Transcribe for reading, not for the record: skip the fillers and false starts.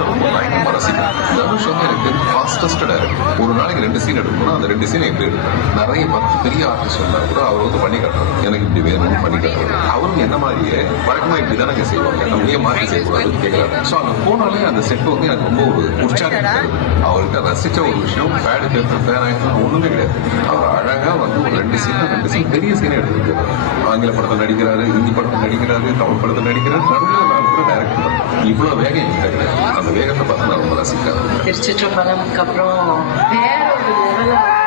தனுஷ் ரொம்ப பயங்கரமா ரசிக்கிறேன். தனுஷ் வந்து எனக்கு ஃபாஸ்டஸ்ட் டைரக்டர். ஒரு நாளைக்கு 2 சீன் எடுக்கணும். அந்த 2 சீன் எப்படி எடுப்பேன். நிறைய 10 பெரிய ஆர்டிஸ்ட் வந்தா கூட அவர் வந்து பண்ணி காட்டுறாரு. எனக்கு இப்படி வேணும்னு பண்ணி காட்டுறாரு. அவரும் என்ன மாதிரியே வழக்கமா இப்படிதானே செய்வாங்க, நம்ம ஏன் மாற்றி செய்யக்கூடாதுன்னு கேட்கறாரு. ஸோ அங்க போனாலே அந்த செட் வந்து எனக்கு ரொம்ப ஒரு உற்சாகம் இருக்காது. அவர்கிட்ட ரசிச்ச ஒரு விஷயம் பேடு பேப்பர் ஃபேன் ஆயிட்டு ஒண்ணுமே கிடையாது. அவர் அழகா வந்து ஒரு 2 சீன் பெரிய சீனை எடுத்துருக்காரு. ஆங்கில படத்தில் நடிக்கிறாரு, ஹிந்தி படத்தில் நடிக்கிறாரு, தமிழ் படத்தில் நடிக்கிறாரு, நடுவில் நான் கூட டைரக்டர். இவ்வளவு வேகம் என்கிட்ட கிடையாது. அந்த வேகத்தை பார்த்து நான் ரொம்ப ரசிக்கிறேன். திருச்சிற்றம்பலம்க்கு அப்புறம் வேற ஒரு லெவலில்